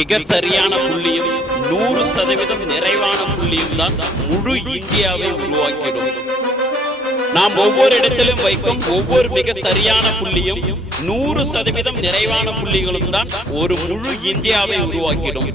மிக சரியான புள்ளியும் 100% நிறைவான புள்ளியும் தான் முழு இந்தியாவை உருவாக்கிடும். நாம் ஒவ்வொரு இடத்திலும் வைக்கும் ஒவ்வொரு மிக சரியான புள்ளியும் 100% நிறைவான புள்ளிகளும் தான் ஒரு முழு இந்தியாவை உருவாக்கிடும்.